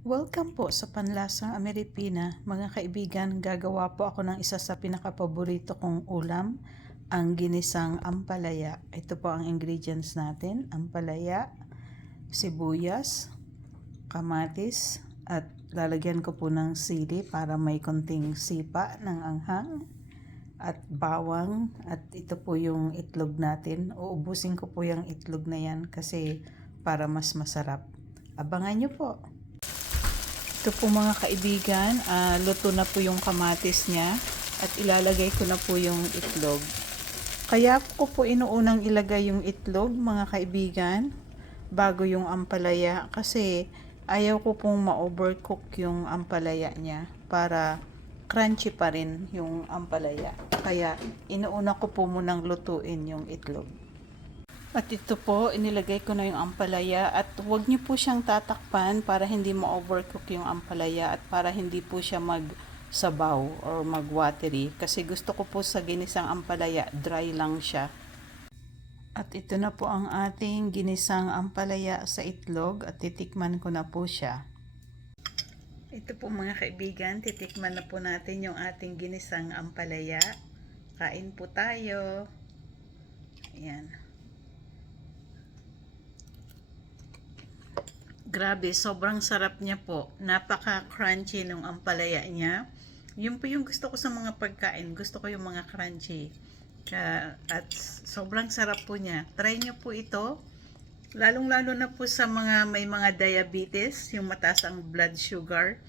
Welcome po sa Panlasang Ameripina. Mga kaibigan, gagawa po ako ng isa sa pinakapaborito kong ulam, ang ginisang ampalaya. Ito po ang ingredients natin: ampalaya, sibuyas, kamatis, at lalagyan ko po ng sili para may konting sipa ng anghang, at bawang, at ito po yung itlog natin. Uubusin ko po yung itlog na yan kasi para mas masarap. Abangan nyo po. Ito po mga kaibigan, luto na po yung kamatis niya at ilalagay ko na po yung itlog. Kaya ko po inuunang ilagay yung itlog mga kaibigan bago yung ampalaya kasi ayaw ko pong ma-overcook yung ampalaya niya para crunchy pa rin yung ampalaya. Kaya inuuna ko po munang lutuin yung itlog. At ito po, inilagay ko na yung ampalaya at huwag niyo po siyang tatakpan para hindi ma-overcook yung ampalaya at para hindi po siya magsabaw or mag-watery. Kasi gusto ko po sa ginisang ampalaya, dry lang siya. At ito na po ang ating ginisang ampalaya sa itlog at titikman ko na po siya. Ito po mga kaibigan, titikman na po natin yung ating ginisang ampalaya. Kain po tayo. Ayan. Grabe, sobrang sarap niya po. Napaka-crunchy nung ampalaya niya. Yun po yung gusto ko sa mga pagkain. Gusto ko yung mga crunchy. At sobrang sarap po niya. Try niyo po ito. Lalong-lalo na po sa mga may mga diabetes, yung mataas ang blood sugar.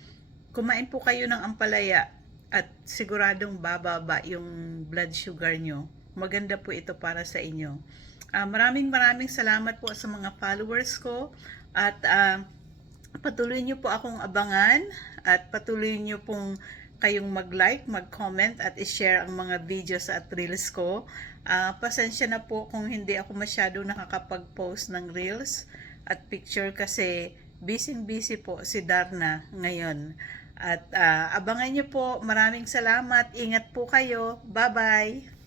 Kumain po kayo ng ampalaya at siguradong bababa yung blood sugar nyo. Maganda po ito para sa inyo. Maraming salamat po sa mga followers ko at patuloy nyo po akong abangan at patuloy nyo pong kayong mag-like, mag-comment at i-share ang mga videos at reels ko. Pasensya na po kung hindi ako masyado nakakapag-post ng reels at picture kasi busy po si Darna ngayon. At abangan nyo po. Maraming salamat. Ingat po kayo. Bye-bye.